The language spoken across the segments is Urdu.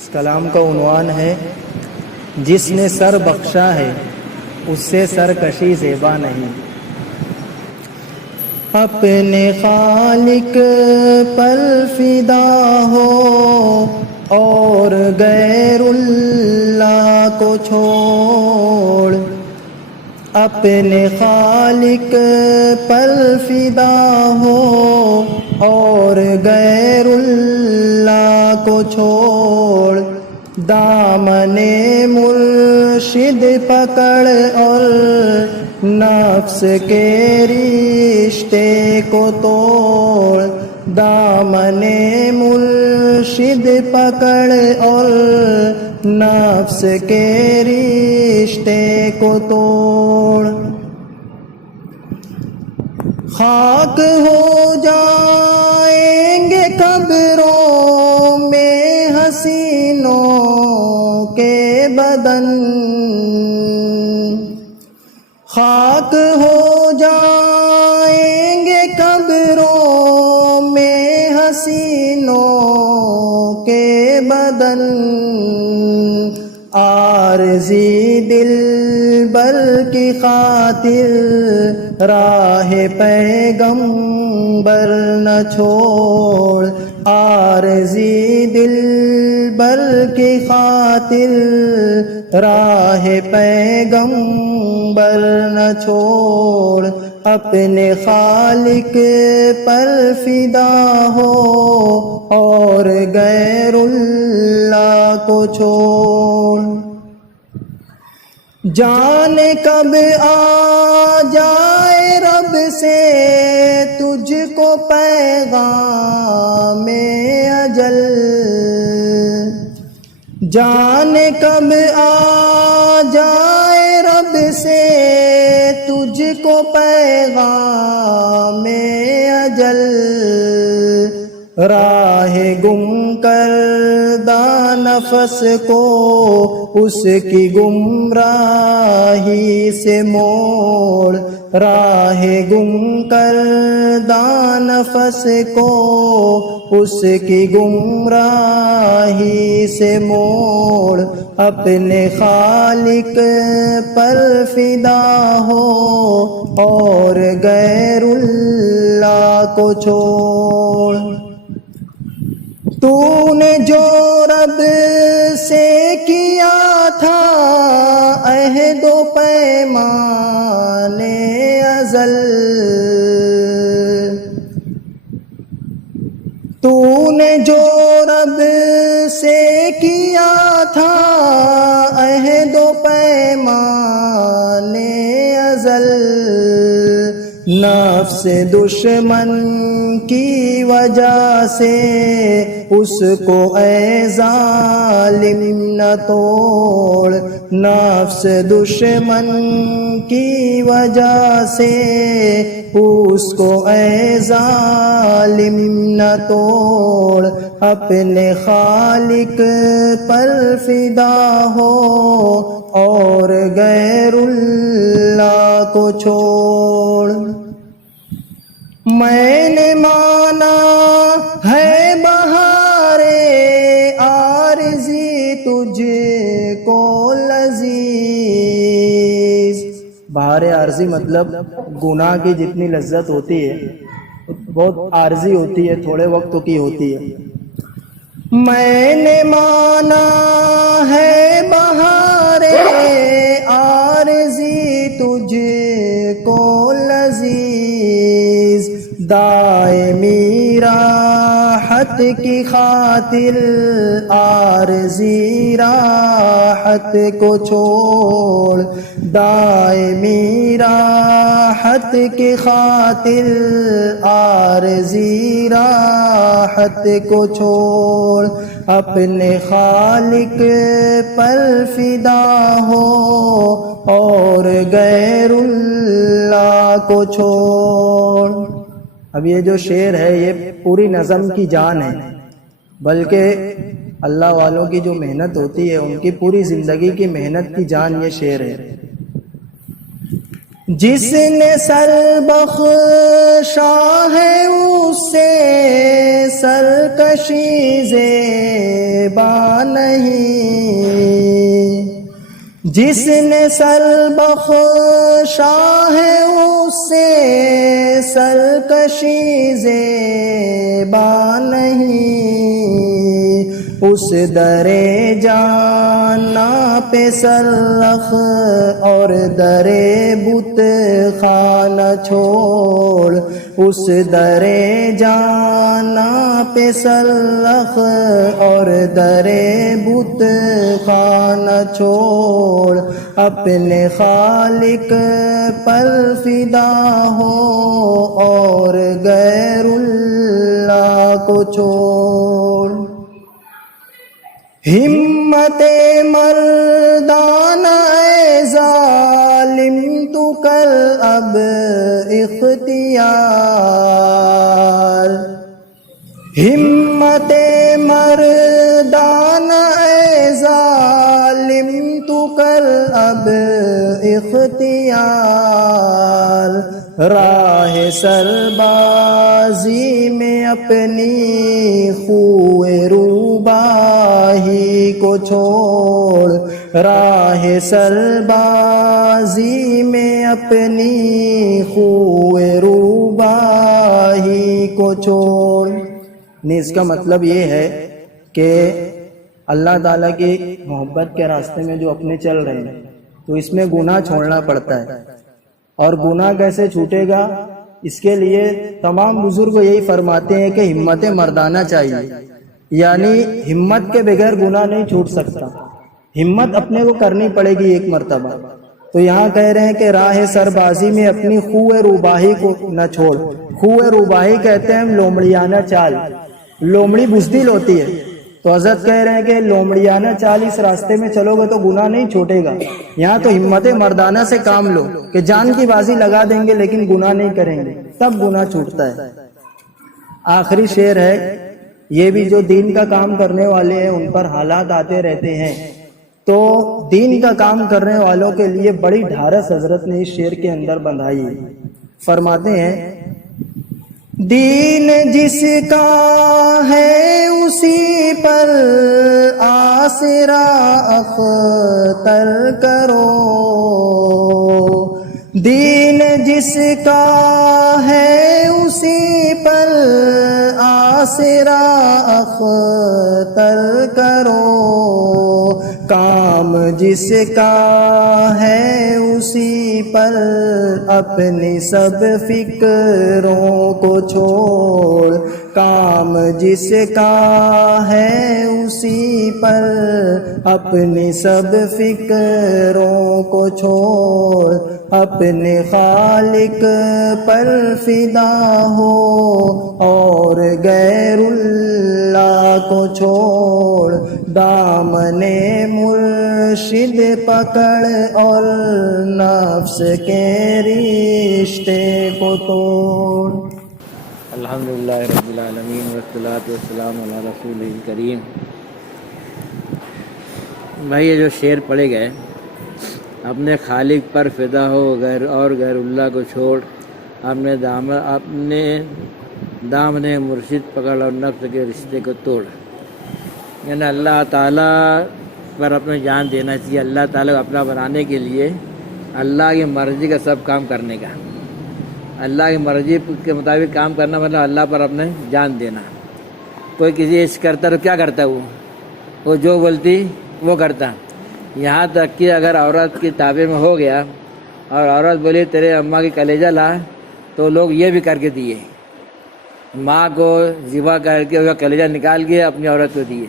اس کلام کا عنوان ہے جس نے سر بخشا ہے اس سے سرکشی زیبا نہیں۔ اپنے خالق پر فدا ہو اور غیر اللہ کو چھوڑ، اپنے خالق پر فدا ہو اور غیر اللہ کو چھوڑ، دامن مرشد پکڑ اور نفس کے رشتے کو توڑ، دامن مرشد پکڑ اور نفس کے رشتے کو توڑ۔ خاک ہو جائیں گے قبروں میں حسینوں کے بدن، خاک ہو جائیں گے قبروں میں حسینوں کے بدن، عارضی دل بر کی خاطر راہ پیغمبر نہ چھوڑ، عارضی دل بر کی خاطر راہ پیغمبر نہ چھوڑ، اپنے خالق پر فدا ہو اور غیر اللہ کو چھوڑ۔ جانے کب آ جائے رب سے تجھ کو پیغام اجل، جانے کب آ جائے رب سے تجھ کو پیغام اجل، راہ گم کردہ نفس کو اس کی گمراہی سے موڑ، راہ گم کردہ نفس کو اس کی گمراہی سے موڑ، اپنے خالق پر فدا ہو اور غیر اللہ کو چھوڑ۔ تو نے جو رب سے کیا تھا عہد و پیمان ازل، تو نے جو رب سے کیا تھا عہد و پیمان ازل، نفس دشمن کی وجہ سے اس کو اے ظالم نہ توڑ، نفس دشمن کی وجہ سے اس کو اے ظالم نہ توڑ، اپنے خالق پر فدا ہو اور غیر اللہ کو چھوڑ۔ میں نے مانا ہے بہار عارضی تجھ کو لذیذ، بہار عارضی مطلب گناہ کی جتنی لذت ہوتی ہے بہت عارضی ہوتی ہے، تھوڑے وقت کی ہوتی ہے۔ میں نے مانا ہے بہار عارضی تجھ کو لذیذ، دائمی راحت کی خاطر عارضی راحت کو چھوڑ، دائمی راحت کی خاطر عارضی راحت کو چھوڑ، اپنے خالق پر فدا ہو اور غیر اللہ کو چھوڑ۔ اب یہ جو شعر ہے یہ پوری نظم کی جان ہے، بلکہ اللہ والوں کی جو محنت ہوتی ہے ان کی پوری زندگی کی محنت کی جان یہ شعر ہے۔ جس نے سر بخشا ہے اس سے سرکشی زیبا با نہیں، جس نے سر بخشا ہے اس سے سرکشی زیبا نہیں، اس درے جانا پہ سرخ اور درے بت خانہ چھوڑ، اس درے جانا پہ سرخ اور درے بت خانہ چھوڑ، اپنے خالق پر فدا ہو اور غیر اللہ کو چھوڑ۔ ہمت مردانہ اے ظالم تو کر اب اختیار، ہمت مردانہ اے ظالم تو کر اب اختیار، راہ سربازی میں اپنی خوئے روباہی کو چھوڑ، راہ سربازی میں اپنی خوئے روباہی کو چھوڑ۔ اس کا مطلب یہ ہے کہ اللہ تعالیٰ کی محبت کے راستے میں جو اپنے چل رہے ہیں تو اس میں گناہ چھوڑنا پڑتا ہے، اور گناہ کیسے چھوٹے گا؟ اس کے لیے تمام بزرگ یہی فرماتے ہیں کہ ہمت مردانہ چاہیے، یعنی ہمت کے بغیر گناہ نہیں چھوٹ سکتا، ہمت اپنے کو کرنی پڑے گی ایک مرتبہ۔ تو یہاں کہہ رہے ہیں کہ راہ سربازی میں اپنی خوئے روباہی کو نہ چھوڑ۔ خوئے روباہی کہتے ہیں ہم لومڑیانہ چال، لومڑی بزدل ہوتی ہے، تو حضرت کہہ رہے ہیں کہ لومڑیانہ چال اس راستے میں چلو گے تو گناہ نہیں چھوٹے گا۔ یہاں تو ہمت مردانہ سے کام لو کہ جان کی بازی لگا دیں گے لیکن گناہ نہیں کریں گے، تب گناہ چھوٹتا ہے۔ آخری شعر ہے، یہ بھی جو دین کا کام کرنے والے ہیں ان پر حالات آتے رہتے ہیں، تو دین کا کام کرنے والوں کے لیے بڑی ڈھارس حضرت نے اس شعر کے اندر بندھائی ہے۔ فرماتے ہیں، دین جس کا ہے اسی پر آسرا اختر کرو، دین جس کا ہے اسی پر آسرا اختر کرو، کام جس کا ہے اسی پر اپنی سب فکروں کو چھوڑ، کام جس کا ہے اسی پر اپنی سب فکروں کو چھوڑ، اپنے خالق پر فدا ہو اور غیر اللہ کو چھوڑ، دامن مرشد پکڑ اور نفس کے رشتے کو توڑ۔ الحمدللہ رب العالمین والصلاۃ والسلام علی رسول کریم۔ بھائی یہ جو شعر پڑھے گئے، اپنے خالق پر فدا ہو غیر اللہ کو چھوڑ، اپنے دامن مرشد پکڑ اور نفس کے رشتے کو توڑ، یعنی اللہ تعالیٰ پر اپنے جان دینا چاہیے، اللہ تعالیٰ کو اپنا بنانے کے لیے اللہ کی مرضی کا سب کام کرنے کا، اللہ کی مرضی کے مطابق کام کرنا مطلب اللہ پر اپنے جان دینا۔ کوئی کسی عشق کرتا تو کیا کرتا وہ جو بولتی وہ کرتا، یہاں تک کہ اگر عورت کی تعبیر میں ہو گیا اور عورت بولی تیرے اماں کی کلیجہ لا، تو لوگ یہ بھی کر کے دیے، ماں کو ذبح کر کے اس کا کلیجہ نکال کے اپنی عورت کو دیے۔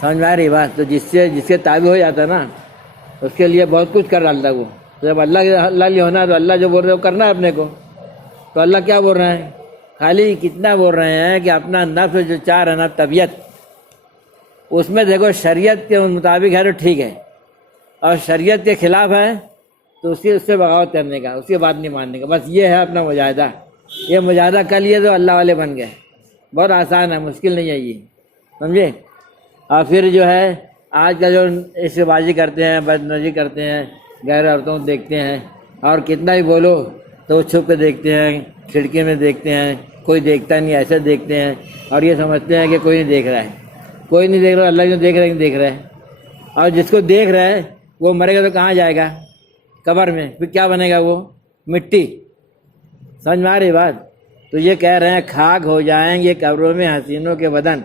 سمجھ میں آ رہی بات؟ تو جس کے تابع ہو جاتا نا اس کے لیے بہت کچھ کر ڈالتا وہ۔ جب اللہ لیے ہونا ہے تو اللہ جو بول رہے وہ کرنا ہے اپنے کو۔ تو اللہ کیا بول رہے ہیں؟ خالی کتنا بول رہے ہیں کہ اپنا نفس جو چاہ رہا ہے نا، طبیعت، اس میں دیکھو شریعت کے مطابق ہے تو ٹھیک ہے، اور شریعت کے خلاف ہے تو اس سے بغاوت کرنے کا، اس کی بات نہیں ماننے کا، بس یہ ہے اپنا مجاہدہ۔ یہ مجاہدہ کر لیے تو اللہ والے بن گئے۔ بہت آسان ہے، مشکل نہیں ہے یہ، سمجھے؟ اور پھر جو ہے آج کا جو عشق بازی کرتے ہیں، بد نظری کرتے ہیں، غیر عورتوں کو دیکھتے ہیں، اور کتنا ہی بولو تو وہ چھپ کے دیکھتے ہیں، کھڑکی میں دیکھتے ہیں، کوئی دیکھتا نہیں، ایسے دیکھتے ہیں اور یہ سمجھتے ہیں کہ کوئی نہیں دیکھ رہا ہے۔ کوئی نہیں دیکھ رہا, اللہ جو دیکھ رہا ہے دیکھ رہا ہے. اور جس کو دیکھ رہا ہے وہ مرے گا تو کہاں جائے گا؟ قبر میں. پھر کیا بنے گا وہ؟ مٹی. سمجھ میں آ رہی بات؟ تو یہ کہہ رہے ہیں خاک ہو جائیں گے قبروں میں حسینوں کے بدن,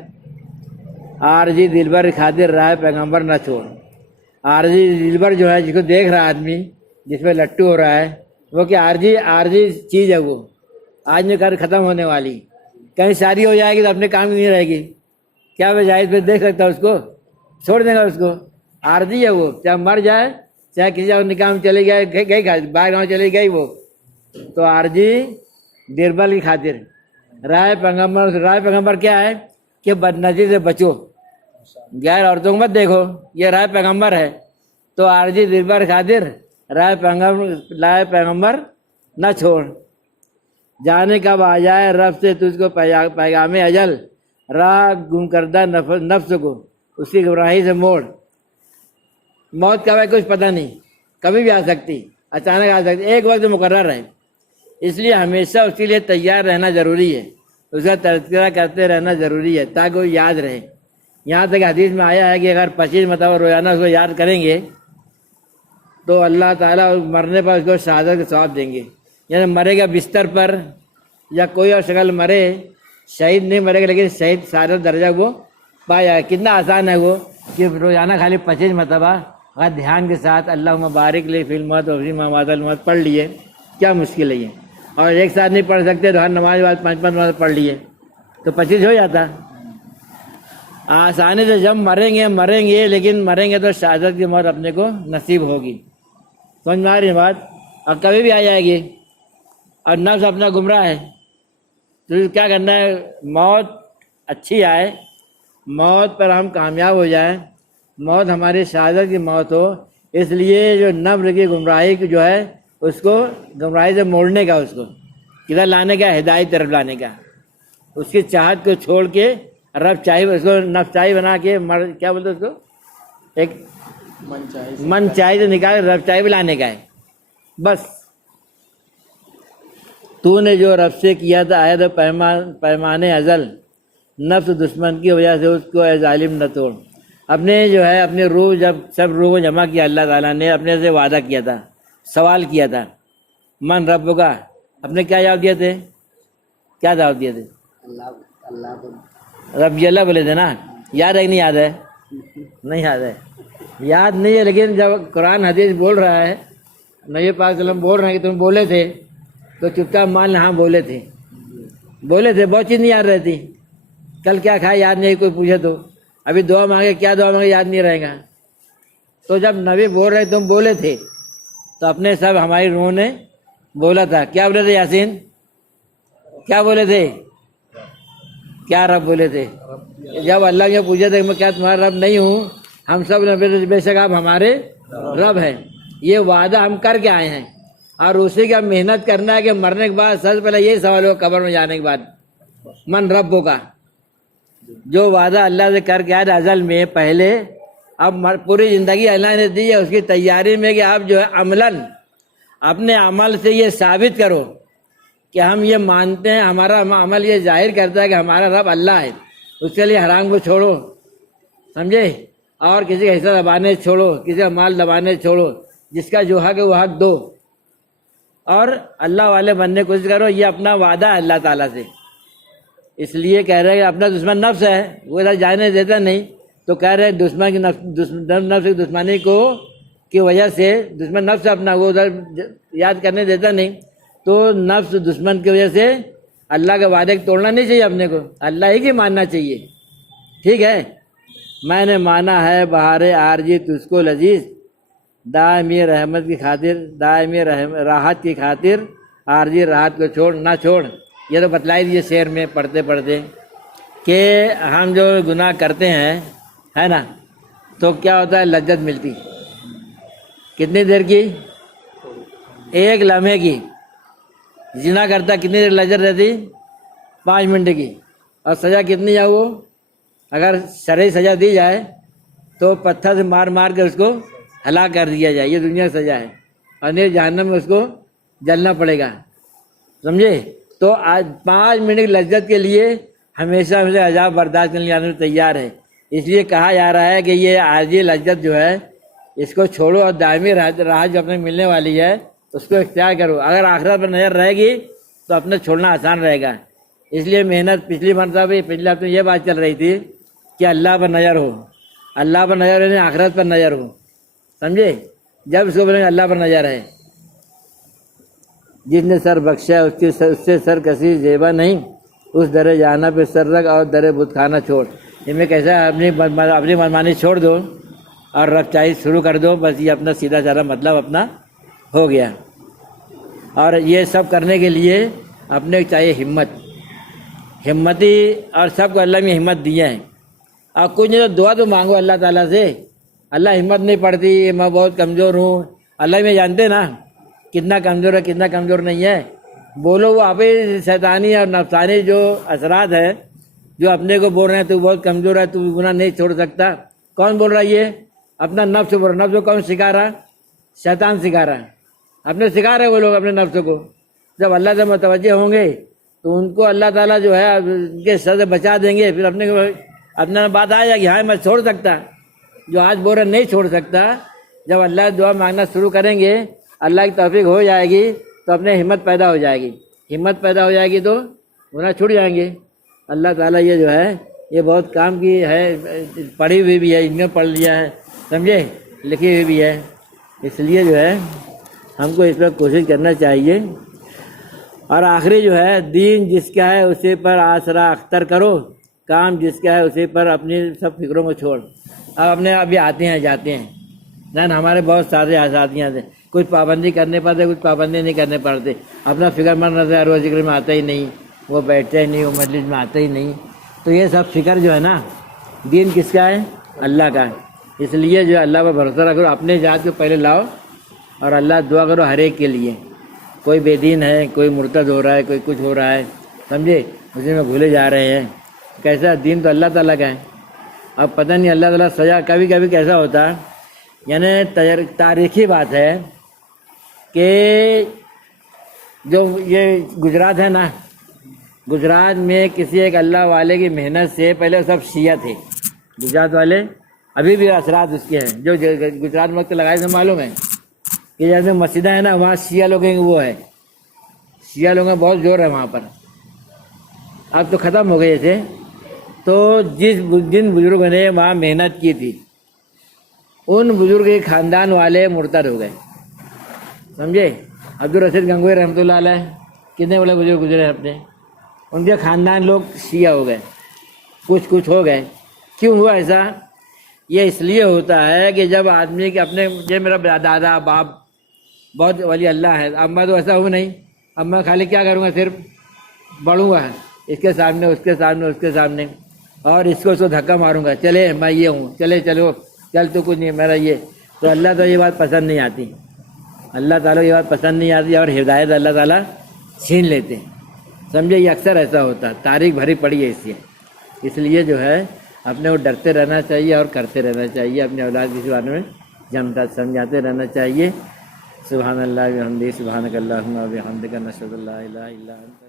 عارضی دلبر خاطر رائے پیغمبر نہ چھوڑ. عارضی دلبر جو ہے, جس کو دیکھ رہا آدمی, جس پہ لٹو ہو رہا ہے, وہ کہ عارضی چیز ہے, وہ آج میں کر ختم ہونے والی. کہیں شادی ہو جائے گی تو اپنے کام کی نہیں رہے گی. کیا وہ جائز پہ دیکھ سکتا ہے اس کو؟ چھوڑ دے گا اس کو. عارضی ہے وہ, چاہے مر جائے, چاہے کسی اور نکاح میں چلی گئی باہر گاؤں چلی گئی وہ. تو عارضی دربل کی خاطر رائے پیغمبر کیا ہے کہ بدنظری سے بچو, غیر عورتوں کو مت دیکھو, یہ رائے پیغمبر ہے. تو عارضی دربل خاطر رائے پیغمبر نہ چھوڑ. جانے کب آ جائے رب سے تجھ کو پیغام اجل, راہ گم کردہ نفس کو اس کی گمراہی سے موڑ. موت کا ہے کچھ پتہ نہیں, کبھی بھی آ سکتی, اچانک آ سکتی, ایک وقت مقرر ہے. اس لیے ہمیشہ اس کے لیے تیار رہنا ضروری ہے, اس کا تذکرہ کرتے رہنا ضروری ہے تاکہ وہ یاد رہے. یہاں تک حدیث میں آیا ہے کہ اگر 25 مرتبہ روزانہ اس کو یاد کریں گے تو اللہ تعالیٰ مرنے پر اس کو شہادت کا ثواب دیں گے. یعنی مرے گا بستر پر یا کوئی اور شکل مرے, شہید نہیں مرے گا لیکن شہید شہادت درجہ وہ پایا. کتنا آسان ہے وہ کہ روزانہ خالی 25 مرتبہ اگر دھیان کے ساتھ اللہ مبارک لی فی الموت و فی ما بعد الموت پڑھ لیے, کیا مشکل ہے یہ. اور ایک ساتھ نہیں پڑھ سکتے تو ہر نماز بعد 5 مرتبہ پڑھ لیے تو 25 ہو جاتا. آسانی سے جب مریں گے لیکن مریں گے تو شہادت کی موت اپنے کو نصیب ہوگی. سمجھ میں آ رہی بات؟ اور کبھی بھی آ جائے گی. اور نفس اپنا گمراہ ہے تو کیا کرنا ہے, موت اچھی آئے, موت پر ہم کامیاب ہو جائیں, موت ہماری شہادت کی موت ہو. اس لیے جو نفس کی گمراہی جو ہے اس کو گمراہی سے موڑنے کا, اس کو کدھر لانے کا, ہدایت طرف لانے کا. اس کی چاہت کو چھوڑ کے رب چاہی, اس کو نفس چاہی بنا کے کیا بولتے اس کو, ایک من چاہی سے نکال رب چاہی بھی لانے کا ہے. بس تو نے جو رب سے کیا تھا عہد پیمانے ازل, نفس دشمن کی وجہ سے اس کو اے ظالم نہ توڑ. اپنے جو ہے اپنے روح, جب سب روح کو جمع کیا اللہ تعالیٰ نے, اپنے سے وعدہ کیا تھا, سوال کیا تھا, من رب کا, اپنے کیا جواب دیے تھے, کیا جواب دیے تھے؟ رب اللہ بولے تھے نا. یاد ہے کہ نہیں یاد ہے؟ نہیں یاد ہے, یاد نہیں ہے. لیکن جب قرآن حدیث بول رہا ہے, نبی پاک صلی اللہ علیہ وسلم بول رہے ہیں کہ تم بولے تھے, تو چپچاپ مان لیں ہاں بولے تھے. بہت چیز نہیں یاد رہتی. کل کیا کھایا یاد نہیں, کوئی پوچھے تو. ابھی دعا مانگے, کیا دعا مانگے یاد نہیں رہے گا. تو جب نبی بول رہے تم بولے تھے تو اپنے سب ہماری روح نے بولا تھا. کیا بولے تھے یاسین؟ کیا بولے تھے؟ کیا رب بولے تھے؟ جب اللہ نے پوچھا تھا کہ میں کیا تمہارا رب نہیں ہوں, ہم سب نے بے شک آپ ہمارے رب ہیں. یہ وعدہ ہم کر کے آئے ہیں اور اسی کا محنت کرنا ہے کہ مرنے کے بعد سب سے پہلے یہی سوال ہوگا قبر میں جانے کے بعد, من رب کا. جو وعدہ اللہ سے کر کے آئے ازل میں پہلے, اب پوری زندگی اللہ نے دی ہے اس کی تیاری میں کہ آپ جو ہے عملاً اپنے عمل سے یہ ثابت کرو کہ ہم یہ مانتے ہیں, ہمارا عمل یہ ظاہر کرتا ہے کہ ہمارا رب اللہ ہے. اس کے لیے حرام کو چھوڑو, سمجھے, اور کسی کا حصہ دبانے چھوڑو, کسی کا مال دبانے چھوڑو, جس کا جو حق ہے وہ حق دو, اور اللہ والے بننے کی کوشش کرو. یہ اپنا وعدہ ہے اللہ تعالیٰ سے. اس لیے کہہ رہے ہیں کہ اپنا دشمن نفس ہے, وہ ادھر جانے دیتا نہیں. تو کہہ رہے ہیں دشمن کی نفس کی دشمنی کو کی وجہ سے, دشمن نفس اپنا وہ ادھر یاد کرنے دیتا نہیں. تو نفس دشمن کی وجہ سے اللہ کے وعدے کو توڑنا نہیں چاہیے اپنے کو, اللہ ہی کی ماننا چاہیے. ٹھیک ہے, میں نے مانا ہے بہار عارضی تجھ کو لذیذ, دائمی رحمت کی خاطر, دائمی راحت کی خاطر عارضی راحت کو چھوڑ نہ چھوڑ. یہ تو بتلائی دیجیے شعر میں پڑھتے پڑھتے کہ ہم جو گناہ کرتے ہیں ہے نا, تو کیا ہوتا ہے, لذت ملتی. کتنی دیر کی؟ ایک لمحے کی. زنا کرتا کتنی دیر لذت رہتی؟ 5 منٹ کی. اور سزا کتنی ہے وہ, اگر شرعی سزا دی جائے تو پتھر سے مار مار کے اس کو ہلاک کر دیا جائے, یہ دنیا کی سزا ہے. اور نہیں جہنم میں اس کو جلنا پڑے گا, سمجھے. تو آج 5 منٹ کی لذت کے لیے ہمیشہ عذاب برداشت کرنے آنے تیار ہے. اس لیے کہا جا رہا ہے کہ یہ عارضی لذت جو ہے اس کو چھوڑو اور دائمی راحت جو اپنے ملنے والی ہے اس کو اختیار کرو. اگر آخرت پر نظر رہے گی تو اپنے چھوڑنا آسان رہے گا. اس لیے محنت پچھلی مرتبہ بھی پچھلے ہفتے یہ بات چل رہی تھی کہ اللہ پر نظر ہو, اللہ پر نظر ہو, آخرت پر نظر ہو. سمجھے؟ جب اس کو بولیں گے اللہ پر نظر ہے. جس نے سر بخشا اس سے سر کسی زیبا نہیں, اس در جانا پہ سر رکھ اور در بت خانہ چھوڑ. ان میں کیسا اپنی منمانی چھوڑ دو اور رب چاہیے شروع کر دو, بس یہ اپنا سیدھا سادہ مطلب اپنا ہو گیا. اور یہ سب کرنے کے لیے اپنے چاہیے ہمتی, اور سب کو اللہ میں ہمت دیا ہے. اور کچھ نہیں تو دعا تو مانگو اللہ تعالیٰ سے. اللہ ہمت نہیں پڑتی, میں بہت کمزور ہوں, اللہ میں جانتے نا کتنا کمزور ہے کتنا کمزور نہیں ہے. بولو وہ آپ شیطانی اور نفسانی جو اثرات ہے جو اپنے کو بول رہے ہیں تو بہت کمزور ہے, تو گناہ نہیں چھوڑ سکتا. کون بول رہا ہے یہ؟ اپنا نفس بول رہا. نفس کو کون سکھا رہا؟ شیطان سکھا رہا. اپنے سکھا رہے وہ لوگ اپنے نفس کو. جب اللہ سے متوجہ ہوں گے تو ان کو اللہ تعالیٰ جو ہے ان کے شر سے بچا دیں گے. پھر اپنا بات آ جائے گی ہاں میں چھوڑ سکتا. جو آج بول رہا نہیں چھوڑ سکتا, جب اللہ دعا مانگنا شروع کریں گے اللہ کی توفیق ہو جائے گی تو اپنے ہمت پیدا ہو جائے گی. ہمت پیدا ہو جائے گی تو گناہ چھوٹ جائیں گے. اللہ تعالیٰ یہ جو ہے یہ بہت کام کی ہے, پڑھی ہوئی بھی ہے, ان میں پڑھ لیا ہے, سمجھے, لکھی ہوئی بھی ہے. اس لیے جو ہے ہم کو اس پر کوشش کرنا چاہیے. اور آخری جو ہے دین جس کا ہے اسی پر آسرا اختر کرو, کام جس کا ہے اسی پر اپنی سب فکروں کو چھوڑ. اب اپنے ابھی آتے ہیں جاتے ہیں نا, ہمارے بہت سارے آزادیاں تھے, کچھ پابندی کرنے پڑتے کچھ پابندی نہیں کرنے پڑتے. اپنا فکر مند رہتا ہے, روز ذکر میں آتا ہی نہیں, وہ بیٹھتا ہی نہیں, وہ مجلس میں آتا ہی نہیں. تو یہ سب فکر جو ہے نا, دین کس کا ہے؟ اللہ کا ہے. اس لیے جو اللہ پر بھروسہ رکھو, اپنے ذات کو پہلے لاؤ اور اللہ دعا کرو ہر ایک کے لیے. کوئی بے دین ہے, کوئی مرتد ہو رہا ہے, کوئی کچھ ہو رہا ہے, سمجھے, اسی میں بھولے جا رہے ہیں. کیسا دین تو اللہ تعالیٰ کا ہے. اب پتہ نہیں اللہ تعالیٰ سزا کبھی کبھی کیسا ہوتا ہے. یعنی تاریخی بات ہے کہ جو یہ گجرات ہے نا, گجرات میں کسی ایک اللہ والے کی محنت سے, پہلے سب شیعہ تھے گجرات والے, ابھی بھی اثرات اس کے ہیں. جو گجرات میں وقت لگائے سے معلوم ہے کہ جیسے مسجدیں ہیں نا وہاں شیعہ لوگوں کی وہ ہے, شیعہ لوگوں کا بہت زور ہے وہاں پر. اب تو ختم ہو گئے تھے. تو جن بزرگوں نے وہاں محنت کی تھی ان بزرگ کے خاندان والے مرتد ہو گئے, سمجھے. عبدالرشید گنگوئی رحمۃ اللہ علیہ کتنے بڑے بزرگ گزرے اپنے, ان کے خاندان لوگ شیعہ ہو گئے, کچھ ہو گئے. کیوں ہوا ایسا؟ یہ اس لیے ہوتا ہے کہ جب آدمی کے اپنے, یہ میرا دادا باپ بہت ولی اللہ ہے, اب میں تو ایسا ہوں نہیں, اب میں خالی کیا کروں گا, صرف بڑھوں گا اس کے سامنے اس کے سامنے اس کے سامنے, اور اس کو دھکا ماروں گا, چلے میں یہ ہوں, چلو چل تو کچھ نہیں میرا یہ. تو اللہ تو یہ بات پسند نہیں آتی, اللہ تعالیٰ یہ بات پسند نہیں آتی, اور ہدایت اللہ تعالیٰ چھین لیتے ہیں, سمجھے. یہ اکثر ایسا ہوتا ہے, تاریخ بھری پڑی ہے اس لیے. اس لیے جو ہے اپنے کو ڈرتے رہنا چاہیے اور کرتے رہنا چاہیے, اپنے اولاد کے بارے میں سمجھاتے رہنا چاہیے. سبحان اللہ و بحمدہ, سبحانک اللہم و بحمدک, نشہد ان لا الہ الا انت.